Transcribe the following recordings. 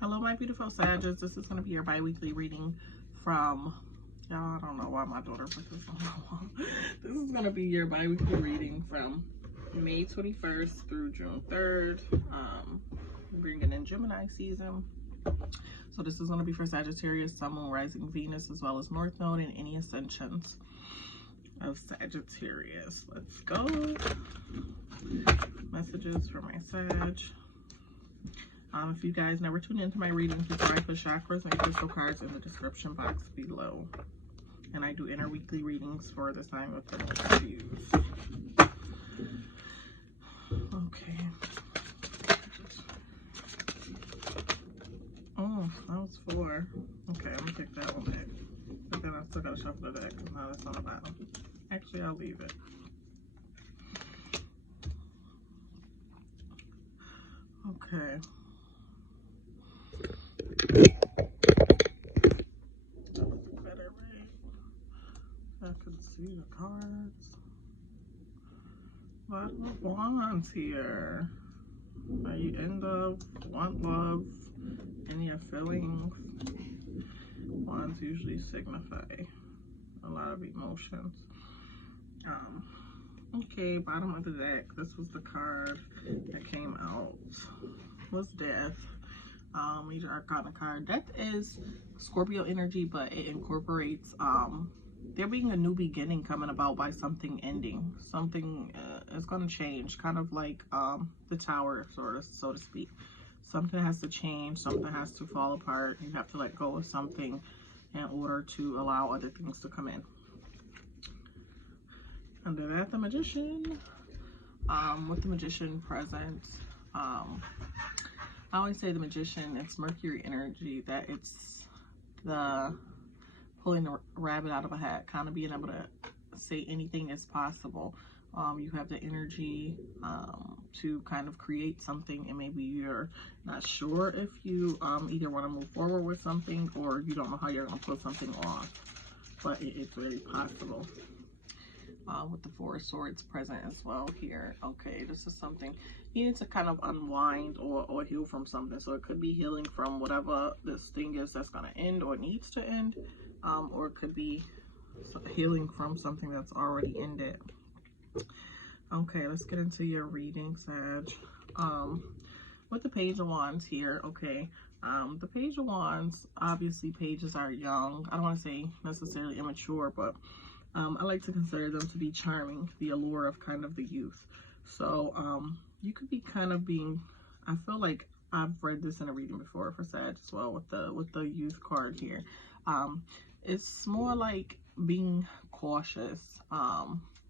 Hello, my beautiful Sagittarius. This is going to be your bi-weekly reading from, y'all, I don't know why my daughter put this on. This is going to be your bi-weekly reading from May 21st through June 3rd. Bringing in Gemini season. So this is going to be for Sagittarius, Sun, Moon, Rising, Venus, as well as North Node and any ascensions of Sagittarius. Let's go. Messages for my Sag. If you guys never tune into my readings before, I put chakras and crystal cards in the description box below. And I do interweekly readings for the sign with the most views. Okay. Oh, that was 4. Okay, I'm gonna take that one back. But then I still gotta shuffle the deck because now that's on the bottom. Actually, I'll leave it. Okay. That looks better, right? I can see the cards. Bottom of Wands here. Are you in love? Want love? Any of feelings? Wands usually signify a lot of emotions. Okay, bottom of the deck. This was the card that came out. Was Death. Major Arcana card. Death is Scorpio energy, but it incorporates there being a new beginning coming about by something ending. Something is going to change, kind of like the Tower, so to speak. Something has to change, something has to fall apart. You have to let go of something in order to allow other things to come in. Under that, the Magician. With the Magician present, I always say the Magician, it's Mercury energy, that it's the pulling the rabbit out of a hat, kind of being able to say anything is possible. You have the energy to kind of create something, and maybe you're not sure if you either want to move forward with something or you don't know how you're going to pull something off, but it's very possible. With the 4 of Swords present as well here. Okay, this is something you need to kind of unwind or heal from something. So it could be healing from whatever this thing is that's going to end or needs to end, or it could be healing from something that's already ended. Okay, let's get into your reading, Sag. With the Page of Wands here, okay. The Page of Wands, obviously pages are young. I don't want to say necessarily immature, but I like to consider them to be charming, the allure of kind of the youth. So you could be kind of being, I feel like I've read this in a reading before for Sag as well with the youth card here. It's more like being cautious.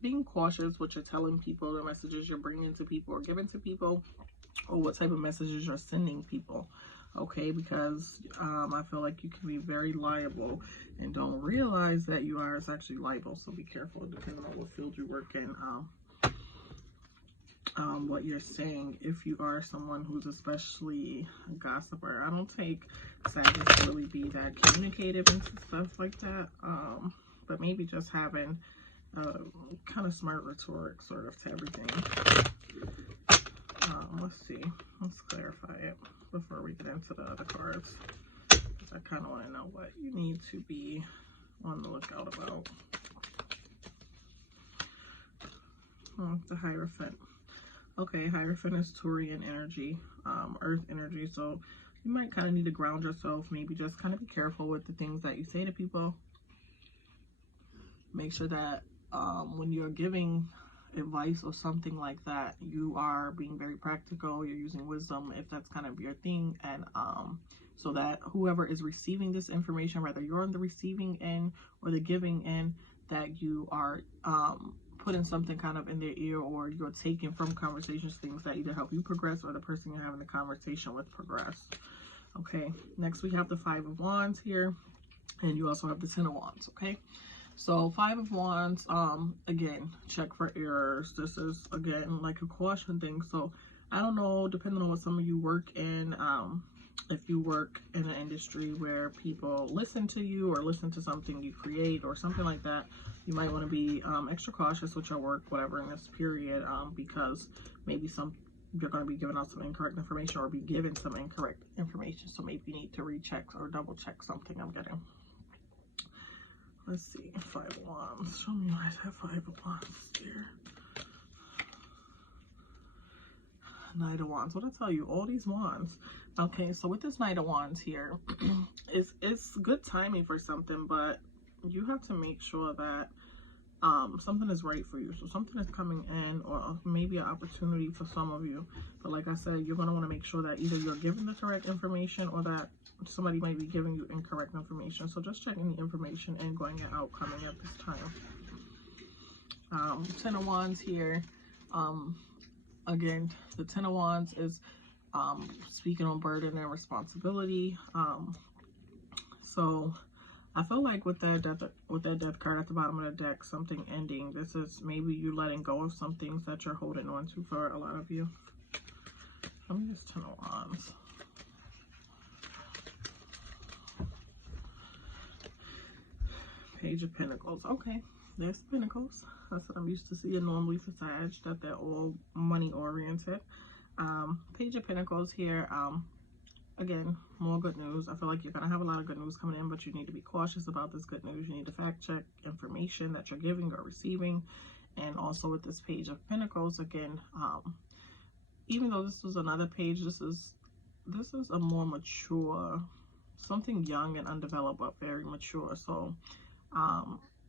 Being cautious what you're telling people, the messages you're bringing to people or giving to people, or what type of messages you're sending people. Okay, because I feel like you can be very liable and don't realize that you are actually liable. So be careful depending on what field you work in, what you're saying. If you are someone who's especially a gossiper, I don't take Sagittarius to really be that communicative into stuff like that, but maybe just having kind of smart rhetoric sort of to everything. Let's see, let's clarify it before we get into the other cards, because I kind of want to know what you need to be on the lookout about. The Hierophant. Okay, Hierophant is Taurian energy, earth energy, so you might kind of need to ground yourself, maybe just kind of be careful with the things that you say to people. Make sure that when you're giving advice or something like that, you are being very practical, you're using wisdom if that's kind of your thing, and so that whoever is receiving this information, whether you're on the receiving end or the giving end, that you are putting something kind of in their ear, or you're taking from conversations things that either help you progress or the person you're having the conversation with progress. Okay, next we have the 5 of Wands here, and you also have the 10 of Wands. Okay, so 5 of Wands, again, check for errors. This is, again, like a caution thing. So I don't know, depending on what some of you work in, if you work in an industry where people listen to you or listen to something you create or something like that, you might want to be extra cautious with your work, whatever, in this period, because maybe some you're going to be giving out some incorrect information or be given some incorrect information. So maybe you need to recheck or double check something. I'm getting. Let's see. 5 of Wands. Show me why I have 5 of Wands here. Knight of Wands. What did I tell you? All these wands. Okay, so with this Knight of Wands here, it's good timing for something, but you have to make sure that something is right for you. So something is coming in, or maybe an opportunity for some of you. But like I said, you're going to want to make sure that either you're giving the correct information or that somebody might be giving you incorrect information. So just checking the information and going out coming at this time. 10 of Wands here. Again, the 10 of Wands is speaking on burden and responsibility. So I feel like with that death card at the bottom of the deck, something ending. This is maybe you letting go of some things that you're holding on to for a lot of you. Let me just 10 of Wands. Page of Pentacles. Okay, there's Pentacles. That's what I'm used to seeing normally for Sag, that they're all money oriented. Page of Pentacles here. Again, more good news. I feel like you're going to have a lot of good news coming in, but you need to be cautious about this good news. You need to fact check information that you're giving or receiving. And also with this Page of Pentacles, again, even though this was another page, this is a more mature, something young and undeveloped, but very mature. So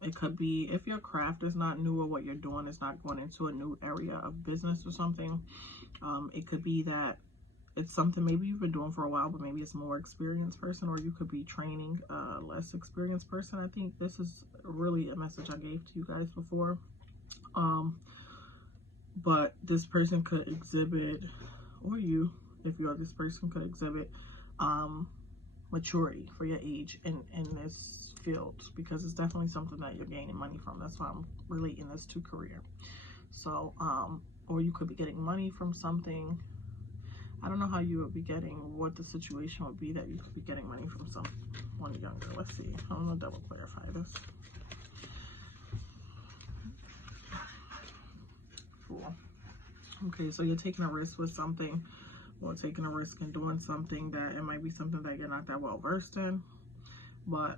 it could be, if your craft is not new or what you're doing is not going into a new area of business or something, it could be that it's something maybe you've been doing for a while, but maybe it's a more experienced person, or you could be training a less experienced person. I think this is really a message I gave to you guys before. But this person could exhibit, or you, if you're this person, could exhibit maturity for your age in this field, because it's definitely something that you're gaining money from. That's why I'm relating this to career. So or you could be getting money from something. I don't know how you would be getting, what the situation would be that you could be getting money from someone younger. Let's see. I'm gonna double clarify this. Cool. Okay, so you're taking a risk with something, or taking a risk in doing something that it might be something that you're not that well versed in, but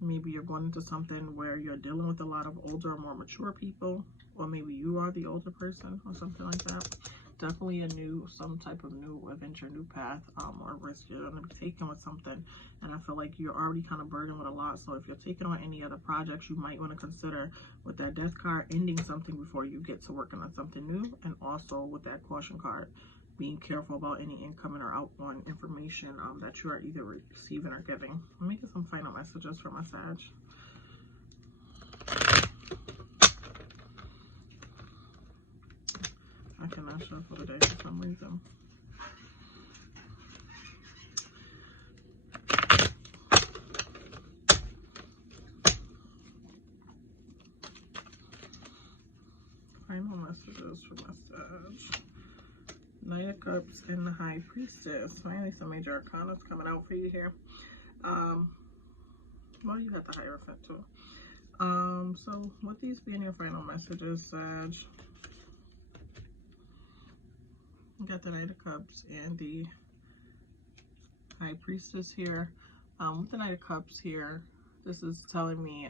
maybe you're going into something where you're dealing with a lot of older or more mature people, or maybe you are the older person or something like that. Definitely some type of new adventure, new path, or risk you're going to be taking with something. And I feel like you're already kind of burdened with a lot. So if you're taking on any other projects, you might want to consider, with that death card, ending something before you get to working on something new. And also with that caution card, being careful about any incoming or outgoing information that you are either receiving or giving. Let me get some final messages for my Sag. I cannot shuffle today for some reason. Final messages for my Sag. Knight of Cups and the High Priestess. Finally, some major arcana coming out for you here. Well, you got the Hierophant too. So with these being your final messages, Sag, you got the Knight of Cups and the High Priestess here. With the Knight of Cups here, this is telling me,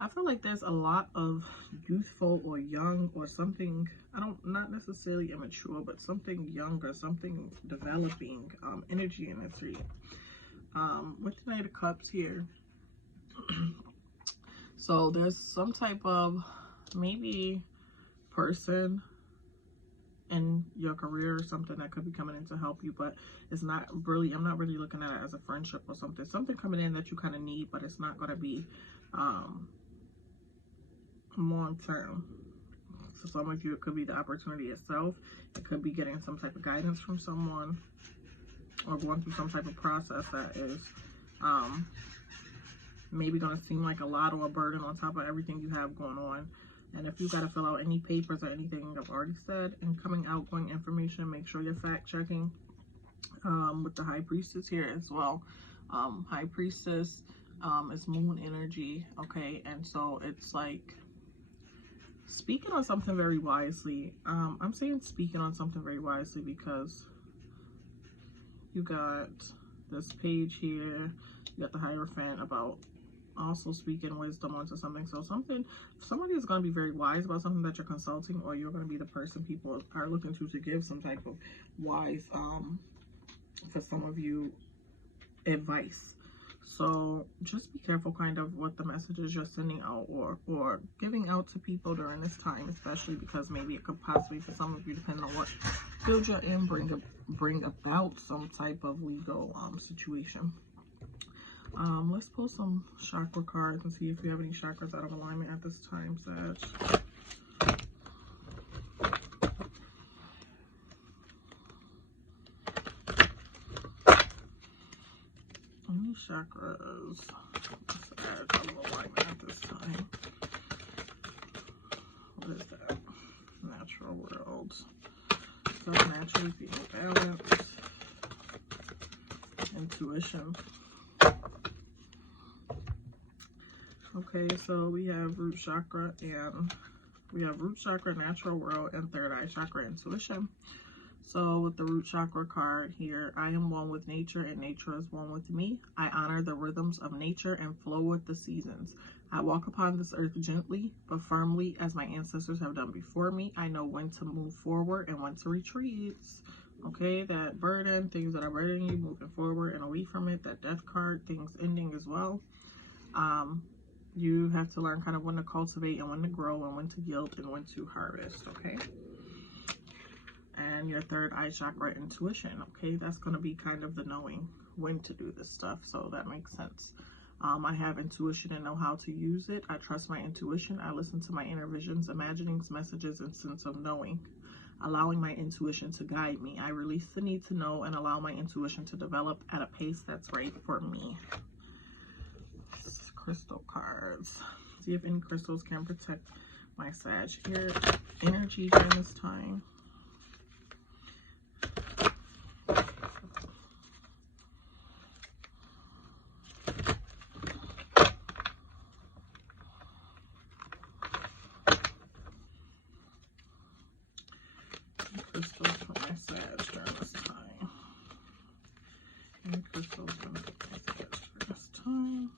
I feel like there's a lot of youthful or young or something, not necessarily immature, but something younger, something developing energy in this reading. With the Knight of Cups here, so there's some type of maybe person in your career or something that could be coming in to help you, but it's not really, I'm not really looking at it as a friendship or something coming in that you kind of need, but it's not going to be long term. So some of you, it could be the opportunity itself. It could be getting some type of guidance from someone, or going through some type of process that is maybe going to seem like a lot or a burden on top of everything you have going on. And if you got to fill out any papers or anything I've already said, incoming, outgoing information, make sure you're fact checking. With the High Priestess here as well. High Priestess is moon energy, okay? And so it's like speaking on something very wisely. I'm saying speaking on something very wisely because you got this page here, you got the Hierophant about also speaking wisdom onto something. So somebody is going to be very wise about something that you're consulting, or you're going to be the person people are looking to give some type of wise, for some of you, advice. So just be careful kind of what the messages you're sending out or giving out to people during this time, especially because maybe it could possibly, for some of you, depending on what field you're in, bring about some type of legal situation. Let's pull some chakra cards and see if you have any chakras out of alignment at this time, Sag. Any chakras, Sag, out of alignment at this time. What is that? Natural world. Self-naturally being balanced. Intuition. Okay, so we have root chakra, and we have root chakra, natural world, and third eye chakra, intuition. So with the root chakra card here, I am one with nature and nature is one with me. I honor the rhythms of nature and flow with the seasons. I walk upon this earth gently but firmly as my ancestors have done before me. I know when to move forward and when to retreat. Okay, that burden, things that are burdening you, moving forward and away from it. That death card, things ending as well. You have to learn kind of when to cultivate and when to grow and when to yield and when to harvest, okay? And your third eye chakra, intuition, okay? That's going to be kind of the knowing when to do this stuff, so that makes sense. I have intuition and know how to use it. I trust my intuition. I listen to my inner visions, imaginings, messages, and sense of knowing, allowing my intuition to guide me. I release the need to know and allow my intuition to develop at a pace that's right for me. Crystal cards. See if any crystals can protect my Sag here energy during this time. Crystals for my Sag during this time. Any crystals for my Sag during this time.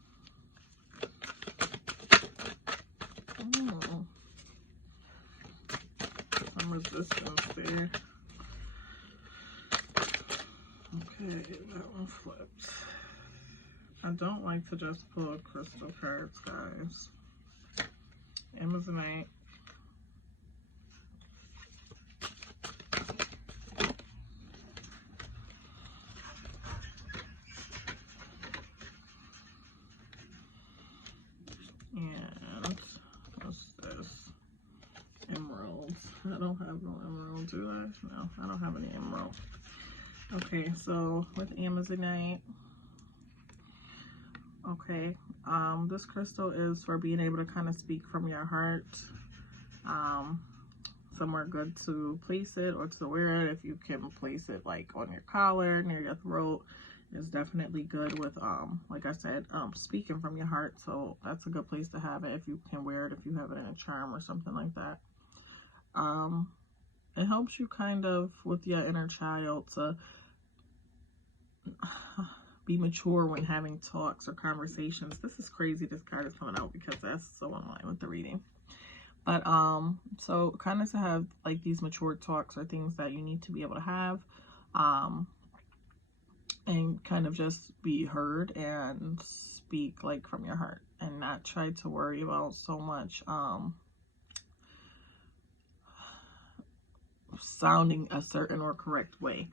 Some resistance there. Okay, that one flipped. I don't like to just pull crystal cards, guys. Amazonite. And what's this? Emeralds. I don't have no emerald, do I? No, I don't have any emerald. Okay, so with Amazonite. Okay, this crystal is for being able to kind of speak from your heart. Somewhere good to place it or to wear it. If you can place it like on your collar, near your throat, is definitely good with, like I said, speaking from your heart. So that's a good place to have it if you can wear it, if you have it in a charm or something like that. It helps you kind of with your inner child to be mature when having talks or conversations. This is crazy. This card is coming out because that's so in line with the reading. But so kind of to have like these mature talks or things that you need to be able to have, and kind of just be heard and speak like from your heart and not try to worry about so much sounding a certain or correct way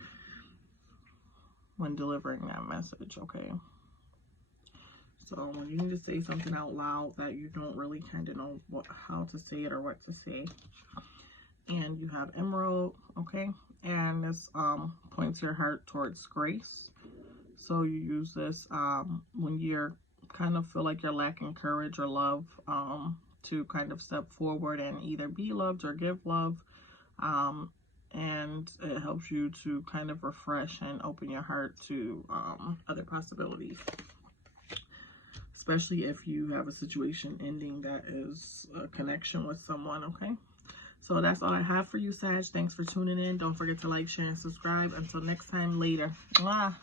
when delivering that message, okay? So when you need to say something out loud that you don't really kind of know how to say it or what to say, and you have emerald, okay? And this points your heart towards grace. So you use this when you're kind of feel like you're lacking courage or love, to kind of step forward and either be loved or give love. And it helps you to kind of refresh and open your heart to other possibilities. especially if you have a situation ending that is a connection with someone, okay? So that's all I have for you, Sag. Thanks for tuning in. Don't forget to like, share, and subscribe. Until next time, later. Mwah.